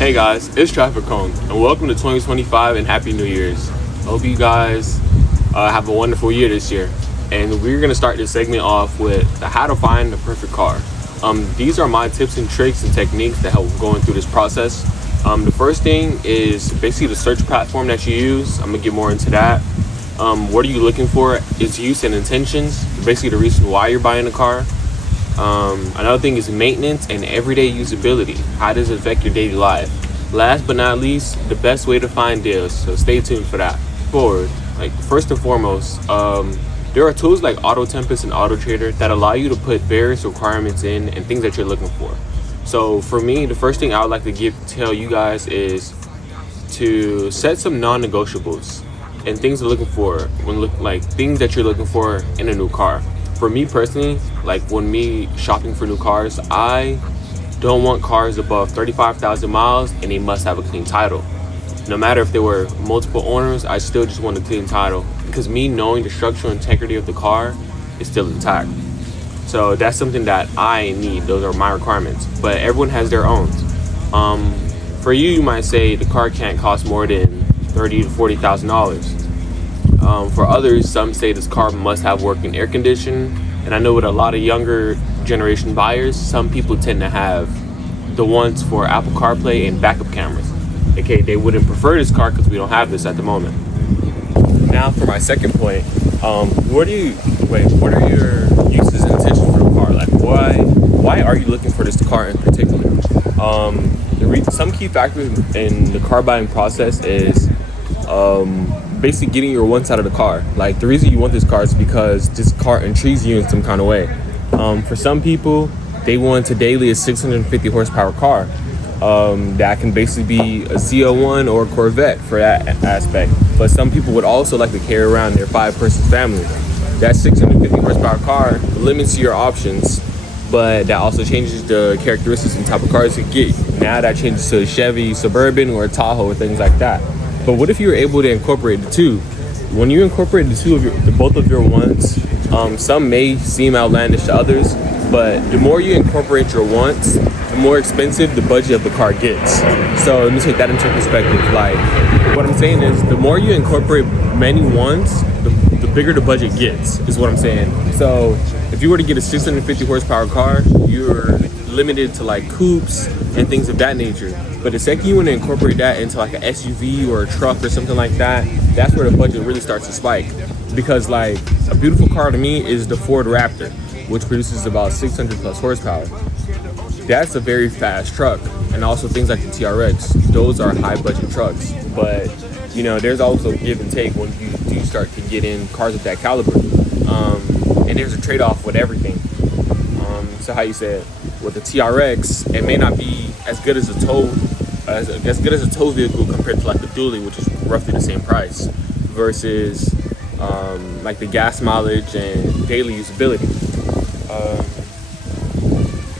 Hey guys, it's TRAFFICONS, and welcome to 2025 and Happy New Year's. Hope you guys have a wonderful year this year. And we're going to start this segment off with how to find the perfect car. These are my tips and tricks and techniques to help going through this process. The first thing is basically the search platform that you use. I'm going to get more into that. What are you looking for? Its use and intentions, basically the reason why you're buying a car. Another thing is maintenance and everyday usability. How does it affect your daily life? Last but not least, the best way to find deals. So stay tuned for that. Forward, first and foremost, there are tools like Auto Tempest and Auto Trader that allow you to put various requirements in and things that you're looking for. So for me, the first thing I would like to tell you guys is to set some non-negotiables and things you're looking for things that you're looking for in a new car. For me personally, when me shopping for new cars, I don't want cars above 35,000 miles and they must have a clean title. No matter if there were multiple owners, I still just want a clean title because me knowing the structural integrity of the car is still intact. So that's something that I need. Those are my requirements, but everyone has their own. For you might say the car can't cost more than $30,000 to $40,000. For others, some say this car must have working air conditioning. And I know with a lot of younger generation buyers, some people tend to have the ones for Apple CarPlay and backup cameras. Okay, they wouldn't prefer this car because we don't have this at the moment. Now for my second point, what are your uses and intentions for the car? Why are you looking for this car in particular? Some key factors in the car buying process is basically getting your wants out of the car. The reason you want this car is because this car intrigues you in some kind of way. For some people, they want a 650 horsepower car that can basically be a Z01 or a Corvette for that aspect. But some people would also like to carry around their 5-person family. That 650 horsepower car limits your options, but that also changes the characteristics and type of cars you get. Now that changes to a Chevy Suburban or a Tahoe or things like that. But what if you were able to incorporate the two? When you incorporate both of your wants, some may seem outlandish to others, but the more you incorporate your wants, the more expensive the budget of the car gets. So let me take that into perspective. What I'm saying is the more you incorporate many wants, the bigger the budget gets, is what I'm saying. So if you were to get a 650 horsepower car, you're limited to coupes and things of that nature. But the second you want to incorporate that into an SUV or a truck or something like that, that's where the budget really starts to spike. Because a beautiful car to me is the Ford Raptor, which produces about 600 plus horsepower. That's a very fast truck. And also things like the TRX, those are high budget trucks. But there's also give and take when you do start to get in cars of that caliber. And there's a trade-off with everything. So how you said, with the TRX, it may not be as good as a tow vehicle compared to the Dually, which is roughly the same price, versus the gas mileage and daily usability.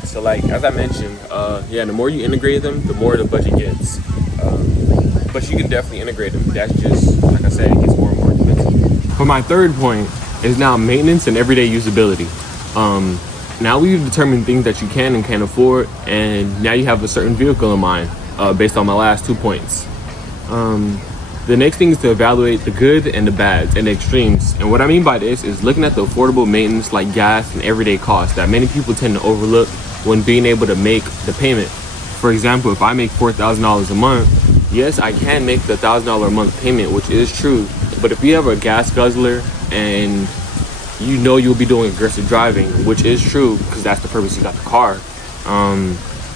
So as I mentioned, the more you integrate them, the more the budget gets. But you can definitely integrate them. That's just, like I said, it gets more and more expensive. For my third point is now maintenance and everyday usability. Now we've determined things that you can and can't afford, and now you have a certain vehicle in mind based on my last 2 points. The next thing is to evaluate the good and the bad and the extremes. And what I mean by this is looking at the affordable maintenance like gas and everyday costs that many people tend to overlook when being able to make the payment. For example, if I make $4,000 a month, yes, I can make the $1,000 a month payment, which is true. But if you have a gas guzzler and you'll be doing aggressive driving, which is true because that's the purpose you got the car,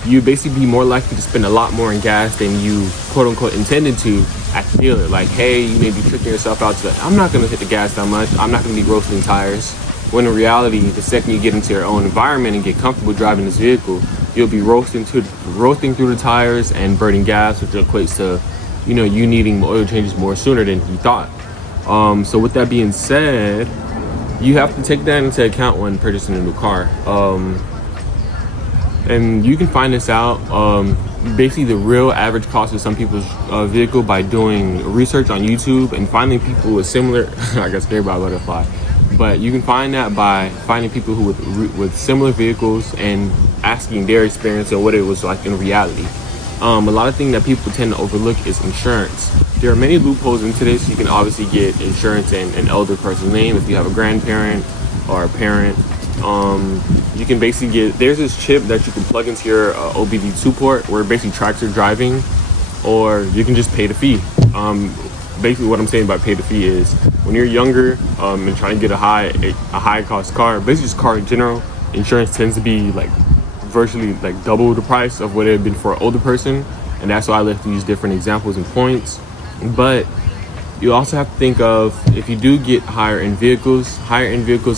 you basically be more likely to spend a lot more in gas than you quote unquote intended to at the dealer. Hey, you may be tricking yourself out to, I'm not going to hit the gas that much, I'm not going to be roasting tires. When in reality, the second you get into your own environment and get comfortable driving this vehicle, you'll be roasting through the tires and burning gas, which equates to you needing oil changes more sooner than you thought. So with that being said, you have to take that into account when purchasing a new car. And you can find this out, basically the real average cost of some people's vehicle by doing research on YouTube and finding people with similar, I got scared by a butterfly, but you can find that by finding people who with similar vehicles and asking their experience and what it was like in reality. A lot of things that people tend to overlook is insurance. There are many loopholes into this. You can obviously get insurance in an elder person's name if you have a grandparent or a parent. You can basically there's this chip that you can plug into your OBD2 port where it basically tracks your driving, or you can just pay the fee. Basically what I'm saying by pay the fee is when you're younger and trying to get a high cost car, basically just car in general, insurance tends to be like virtually like double the price of what it had been for an older person, and that's why I like to use different examples and points. But you also have to think of, if you do get higher end vehicles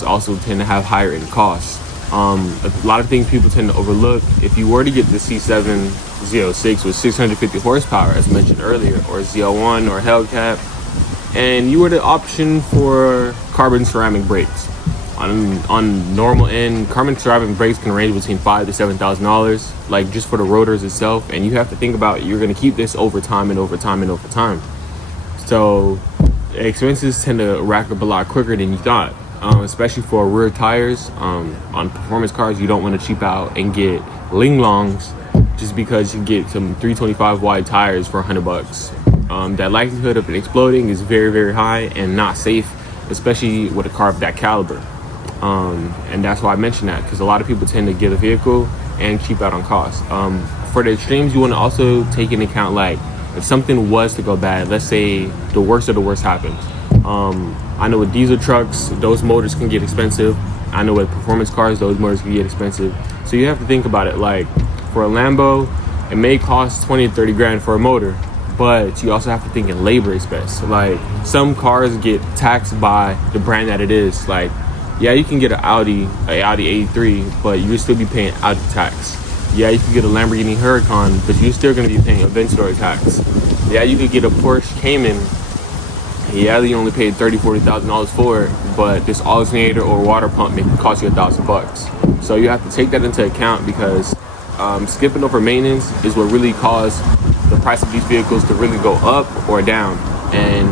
also tend to have higher end costs. A lot of things people tend to overlook. If you were to get the C7 Z06 with 650 horsepower, as mentioned earlier, or Z01 or Hellcat, and you were to option for carbon ceramic brakes, on normal end, carbon ceramic brakes can range between $5,000 to $7,000, like just for the rotors itself. And you have to think about, you're going to keep this over time and over time and over time. So expenses tend to rack up a lot quicker than you thought, especially for rear tires. On performance cars, you don't want to cheap out and get Ling Longs just because you get some 325 wide tires for $100. That likelihood of it exploding is very, very high and not safe, especially with a car of that caliber. And that's why I mentioned that, because a lot of people tend to get a vehicle and cheap out on cost. For the extremes, you want to also take into account, like, if something was to go bad, let's say the worst of the worst happens. I know with diesel trucks, those motors can get expensive. I know with performance cars, those motors can get expensive. So you have to think about it. Like for a Lambo, it may cost 20 to 30 grand for a motor, but you also have to think in labor expense. Like some cars get taxed by the brand that it is. Like, yeah, you can get an Audi A3, but you would still be paying Audi tax. Yeah, you can get a Lamborghini Huracan, but you're still going to be paying a Aventador tax. Yeah, you could get a Porsche Cayman. Yeah, you only paid $30,000, $40,000 for it, but this alternator or water pump may cost you $1,000. So you have to take that into account, because skipping over maintenance is what really caused the price of these vehicles to really go up or down. And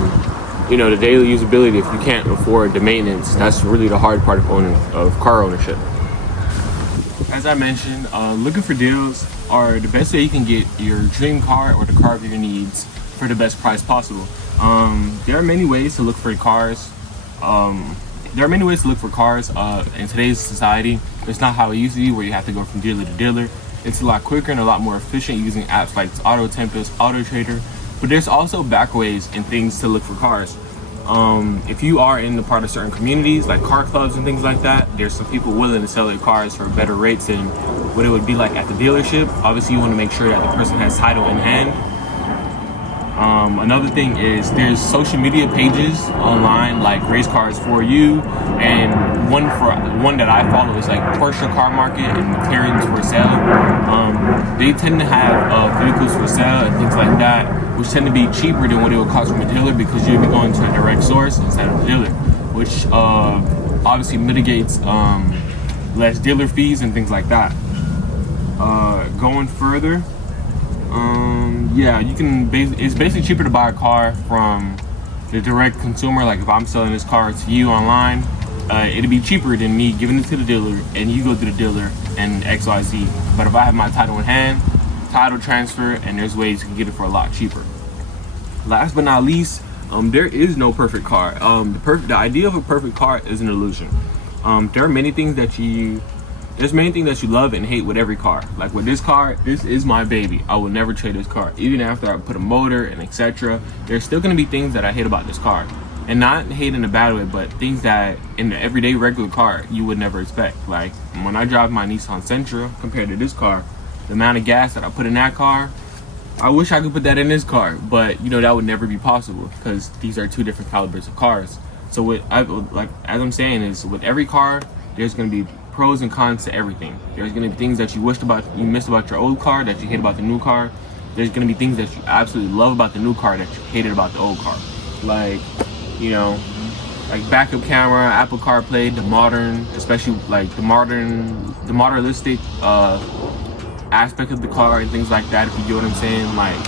you know, the daily usability, if you can't afford the maintenance, that's really the hard part of car ownership. As I mentioned, looking for deals are the best way you can get your dream car or the car of your needs for the best price possible. There are many ways to look for cars. In today's society. It's not how it used to be, where you have to go from dealer to dealer. It's a lot quicker and a lot more efficient using apps like Auto Tempest, Auto Trader. But there's also back ways and things to look for cars. If you are in the part of certain communities like car clubs and things like that, there's some people willing to sell their cars for better rates than what it would be like at the dealership. Obviously, you want to make sure that the person has title in hand. Another thing is there's social media pages online like Race Cars For You, and one that I follow is like Porsche Car Market and McLaren's For Sale. They tend to have vehicles for sale and things like that, which tend to be cheaper than what it would cost from a dealer, because you'll be going to a direct source instead of a dealer, which obviously mitigates less dealer fees and things like that. Going further, yeah, you can. It's basically cheaper to buy a car from the direct consumer. Like if I'm selling this car to you online, it'd be cheaper than me giving it to the dealer and you go to the dealer and XYZ. But if I have my title in hand, title transfer, and there's ways you can get it for a lot cheaper. Last but not least, there is no perfect car. The idea of a perfect car is an illusion. There are many things that you love and hate with every car. Like with this car, this is my baby. I will never trade this car. Even after I put a motor and etc., there's still gonna be things that I hate about this car. And not hate in a bad way, but things that in the everyday regular car you would never expect. Like when I drive my Nissan Sentra compared to this car, the amount of gas that I put in that car, I wish I could put that in this car, but you know that would never be possible because these are two different calibers of cars. So as I'm saying is, with every car, there's gonna be pros and cons to everything. There's gonna be things that you missed about your old car that you hate about the new car. There's gonna be things that you absolutely love about the new car that you hated about the old car. Like, you know, like backup camera, Apple CarPlay, the modern, especially like the modernistic aspect of the car and things like that, if you get what I'm saying. Like,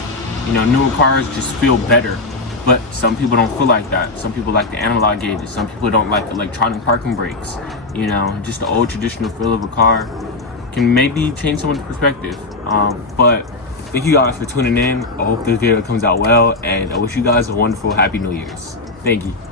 you know, newer cars just feel better, but some people don't feel like that. Some people like the analog gauges. Some people don't like electronic parking brakes. You know, just the old traditional feel of a car can maybe change someone's perspective. But Thank you guys for tuning in. I hope this video comes out well, and I wish you guys a wonderful Happy New Year's. Thank you.